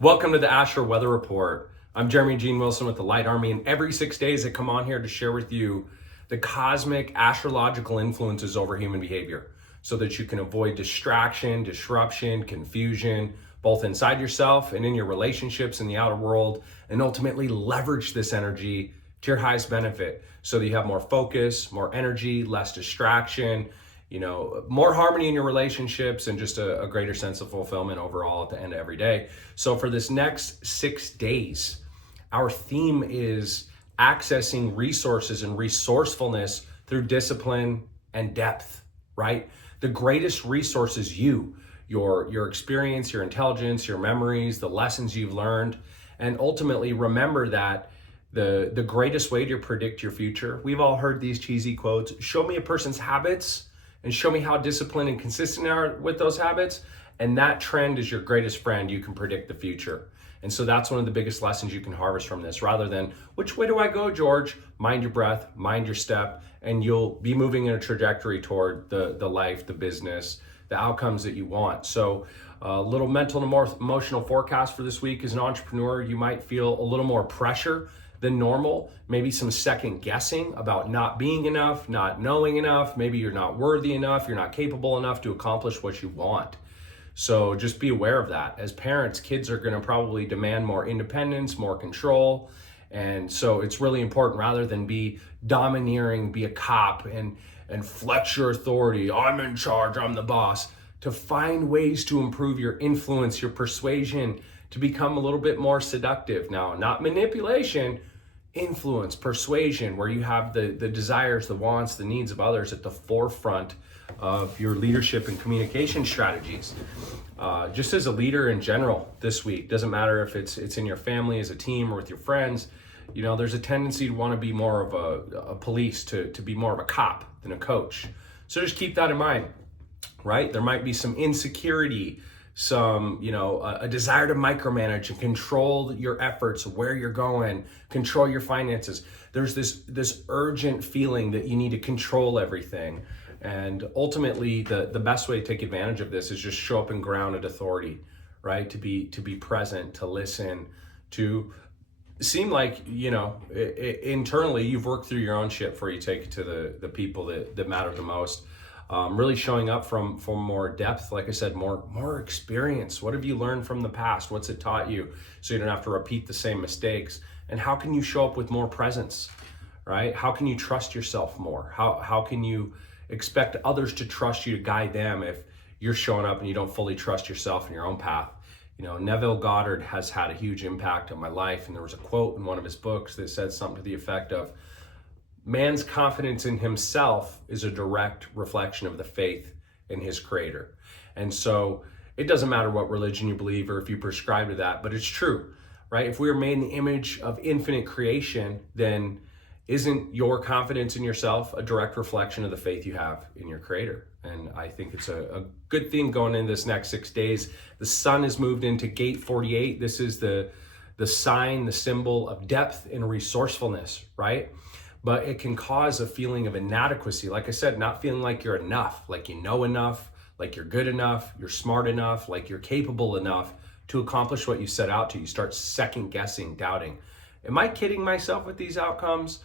Welcome to the Astral Weather Report. I'm Jeremy Gene Wilson with the Light Army, and every 6 days I come on here to share with you the cosmic astrological influences over human behavior so that you can avoid distraction, disruption, confusion, both inside yourself and in your relationships in the outer world, and ultimately leverage this energy to your highest benefit so that you have more focus, more energy, less distraction, more harmony in your relationships, and just a greater sense of fulfillment overall at the end of every day. So for this next 6 days, our theme is accessing resources and resourcefulness through discipline and depth, right? The greatest resource is your experience, your intelligence, your memories, the lessons you've learned. And ultimately, remember that the greatest way to predict your future, we've all heard these cheesy quotes, show me a person's habits and show me how disciplined and consistent they are with those habits. And that trend is your greatest friend. You can predict the future. And so that's one of the biggest lessons you can harvest from this, rather than, which way do I go, George? Mind your breath, mind your step, and you'll be moving in a trajectory toward the life, the business, the outcomes that you want. So a little mental and more emotional forecast for this week. As an entrepreneur, you might feel a little more pressure than normal, maybe some second guessing about not being enough, not knowing enough, maybe you're not worthy enough, you're not capable enough to accomplish what you want. So just be aware of that. As parents, kids are gonna probably demand more independence, more control. And so it's really important, rather than be domineering, be a cop and flex your authority, I'm in charge, I'm the boss, to find ways to improve your influence, your persuasion, to become a little bit more seductive. Now, not manipulation, influence, persuasion, where you have the desires, the wants, the needs of others at the forefront of your leadership and communication strategies. Just as a leader in general this week, doesn't matter if it's in your family, as a team, or with your friends, there's a tendency to want to be more of a police, to be more of a cop than a coach. So just keep that in mind, right? There might be some insecurity, some, a desire to micromanage and control your efforts, where you're going, control your finances. There's this urgent feeling that you need to control everything. And ultimately, the best way to take advantage of this is just show up in grounded authority, right? To be present, to listen, to seem like, internally you've worked through your own shit before you take it to the people that matter the most. Really showing up from more depth, like I said, more experience. What have you learned from the past? What's it taught you? So you don't have to repeat the same mistakes. And how can you show up with more presence, right? How can you trust yourself more? How can you expect others to trust you to guide them if you're showing up and you don't fully trust yourself and your own path? Neville Goddard has had a huge impact on my life. And there was a quote in one of his books that said something to the effect of, man's confidence in himself is a direct reflection of the faith in his creator. And so it doesn't matter what religion you believe or if you prescribe to that, but it's true, right? If we are made in the image of infinite creation, then isn't your confidence in yourself a direct reflection of the faith you have in your creator? And I think it's a good thing going into this next 6 days. The sun has moved into gate 48. This is the sign, the symbol of depth and resourcefulness, right? But it can cause a feeling of inadequacy. Like I said, not feeling like you're enough, like you know enough, like you're good enough, you're smart enough, like you're capable enough to accomplish what you set out to. You start second guessing, doubting. Am I kidding myself with these outcomes?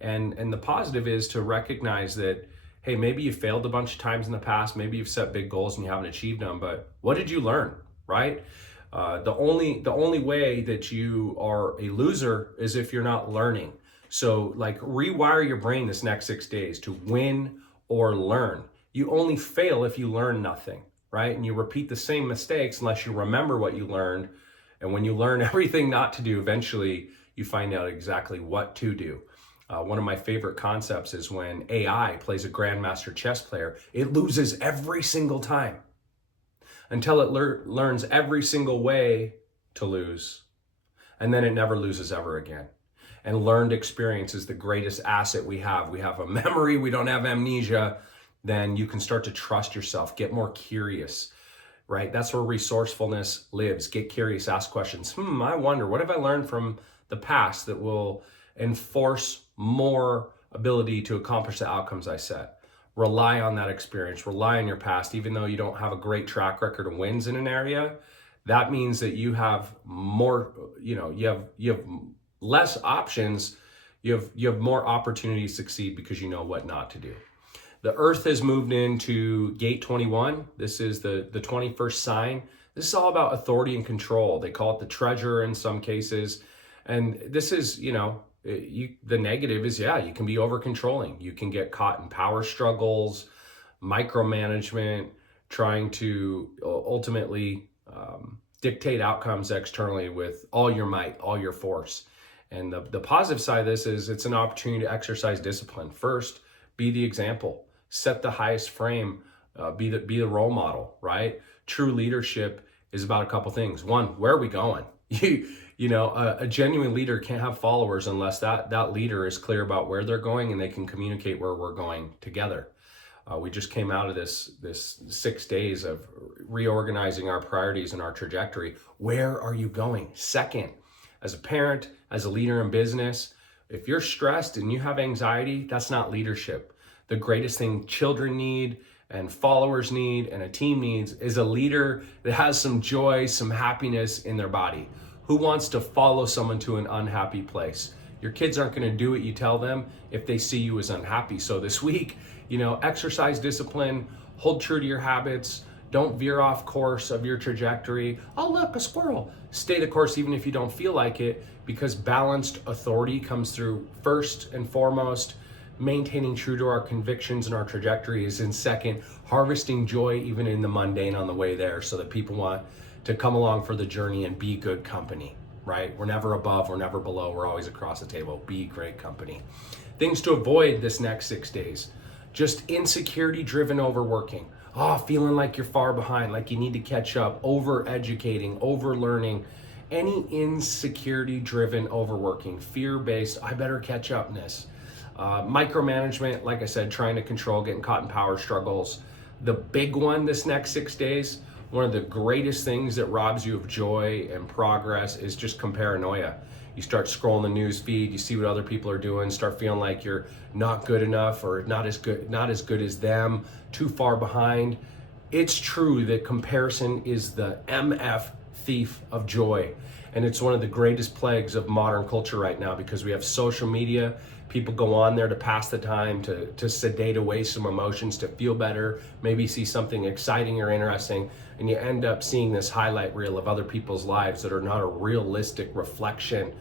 And the positive is to recognize that, hey, maybe you failed a bunch of times in the past, maybe you've set big goals and you haven't achieved them, but what did you learn, right? The only way that you are a loser is if you're not learning. So rewire your brain this next 6 days to win or learn. You only fail if you learn nothing, right? And you repeat the same mistakes unless you remember what you learned. And when you learn everything not to do, eventually you find out exactly what to do. One of my favorite concepts is when AI plays a grandmaster chess player, it loses every single time until it learns every single way to lose. And then it never loses ever again. And learned experience is the greatest asset we have. We have a memory, we don't have amnesia. Then you can start to trust yourself, get more curious, right? That's where resourcefulness lives. Get curious, ask questions. I wonder, what have I learned from the past that will enforce more ability to accomplish the outcomes I set? Rely on that experience, rely on your past. Even though you don't have a great track record of wins in an area, that means that you have more, you have less options. You have more opportunity to succeed because you know what not to do. The earth has moved into gate 21. This is the 21st sign. This is all about authority and control. They call it the treasurer in some cases. And this is, the negative is, you can be over controlling. You can get caught in power struggles, micromanagement, trying to ultimately dictate outcomes externally with all your might, all your force. And the positive side of this is it's an opportunity to exercise discipline. First, be the example, set the highest frame, be the role model, right? True leadership is about a couple things. One, where are we going? A genuine leader can't have followers unless that leader is clear about where they're going and they can communicate where we're going together. We just came out of this 6 days of reorganizing our priorities and our trajectory. Where are you going? Second, as a parent, as a leader in business, if you're stressed and you have anxiety, that's not leadership. The greatest thing children need and followers need and a team needs is a leader that has some joy, some happiness in their body. Who wants to follow someone to an unhappy place? Your kids aren't going to do what you tell them if they see you as unhappy. So this week, exercise discipline, hold true to your habits, don't veer off course of your trajectory. Oh, look, a squirrel. Stay the course even if you don't feel like it, because balanced authority comes through first and foremost. Maintaining true to our convictions and our trajectory is in second. Harvesting joy even in the mundane on the way there so that people want to come along for the journey and be good company, right? We're never above, we're never below, we're always across the table. Be great company. Things to avoid this next 6 days. Just insecurity-driven overworking. Feeling like you're far behind, like you need to catch up, over-educating, over-learning. Any insecurity-driven overworking, fear-based, I better catch upness. Micromanagement, like I said, trying to control, getting caught in power struggles. The big one this next 6 days, one of the greatest things that robs you of joy and progress is just comparanoia. You start scrolling the news feed, you see what other people are doing, start feeling like you're not good enough or not as good as them, too far behind. It's true that comparison is the MF thief of joy. And it's one of the greatest plagues of modern culture right now because we have social media. People go on there to pass the time, to sedate away some emotions, to feel better, maybe see something exciting or interesting, and you end up seeing this highlight reel of other people's lives that are not a realistic reflection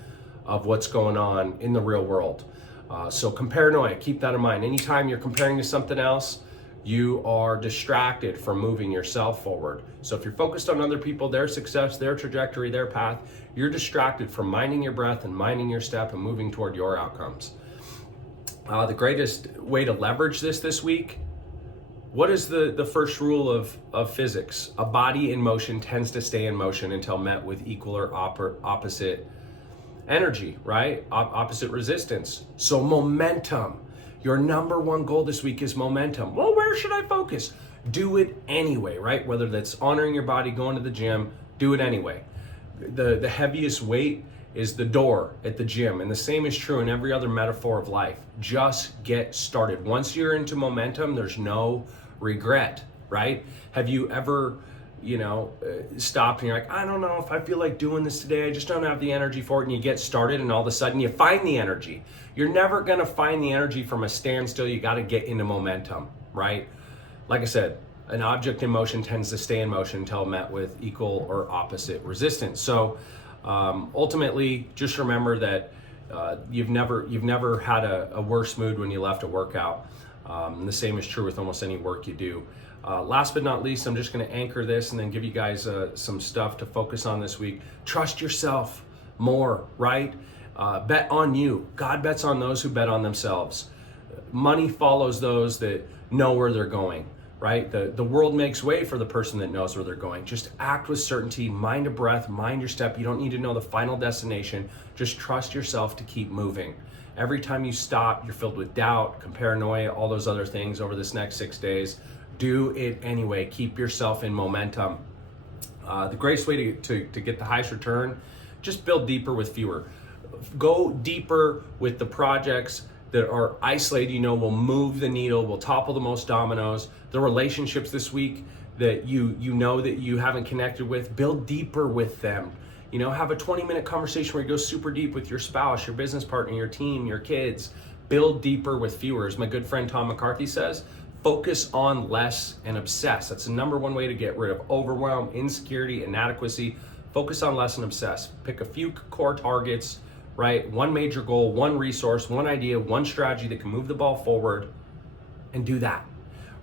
of what's going on in the real world. So comparanoia, keep that in mind. Anytime you're comparing to something else, you are distracted from moving yourself forward. So if you're focused on other people, their success, their trajectory, their path, you're distracted from minding your breath and minding your step and moving toward your outcomes. The greatest way to leverage this week, what is the first rule of physics? A body in motion tends to stay in motion until met with equal or opposite energy, right? Opposite resistance. So momentum. Your number one goal this week is momentum. Well, where should I focus? Do it anyway, right? Whether that's honoring your body, going to the gym, do it anyway. The heaviest weight is the door at the gym. And the same is true in every other metaphor of life. Just get started. Once you're into momentum, there's no regret, right? Have you ever, stopped and you're like, I don't know if I feel like doing this today. I just don't have the energy for it. And you get started and all of a sudden you find the energy. You're never going to find the energy from a standstill. You got to get into momentum, right? Like I said, an object in motion tends to stay in motion until met with equal or opposite resistance. So ultimately, just remember that you've never had a worse mood when you left a workout. And the same is true with almost any work you do. Last but not least, I'm just going to anchor this and then give you guys some stuff to focus on this week. Trust yourself more, right? Bet on you. God bets on those who bet on themselves. Money follows those that know where they're going, right? The world makes way for the person that knows where they're going. Just act with certainty, mind a breath, mind your step. You don't need to know the final destination. Just trust yourself to keep moving. Every time you stop, you're filled with doubt, paranoia, all those other things over this next 6 days. Do it anyway. Keep yourself in momentum. The greatest way to get the highest return, just build deeper with fewer. Go deeper with the projects that are isolated, will move the needle, will topple the most dominoes. The relationships this week, that you know that you haven't connected with, build deeper with them. You know, have a 20-minute conversation where you go super deep with your spouse, your business partner, your team, your kids. Build deeper with fewer. As my good friend Tom McCarthy says, focus on less and obsess. That's the number one way to get rid of overwhelm, insecurity, inadequacy. Focus on less and obsess. Pick a few core targets, right? One major goal, one resource, one idea, one strategy that can move the ball forward, and do that.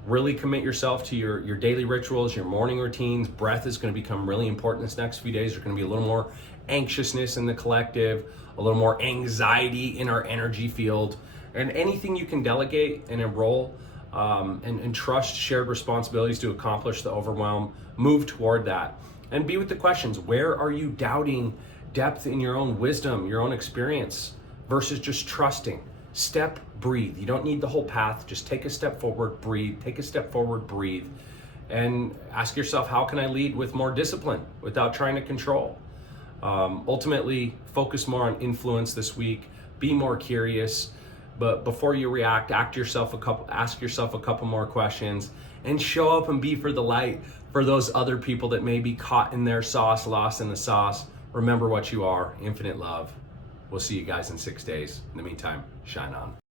Really commit yourself to your daily rituals, your morning routines. Breath is going to become really important this next few days. There's going to be a little more anxiousness in the collective, a little more anxiety in our energy field. And anything you can delegate and enroll and trust shared responsibilities to accomplish the overwhelm, move toward that. And be with the questions. Where are you doubting depth in your own wisdom, your own experience, versus just trusting? Step, breathe. You don't need the whole path. Just take a step forward, breathe. Take a step forward, breathe. And ask yourself, how can I lead with more discipline without trying to control? Ultimately, focus more on influence this week. Be more curious. But before you react, ask yourself a couple more questions, and show up and be for the light for those other people that may be caught in their sauce, lost in the sauce. Remember what you are, infinite love. We'll see you guys in 6 days. In the meantime, shine on.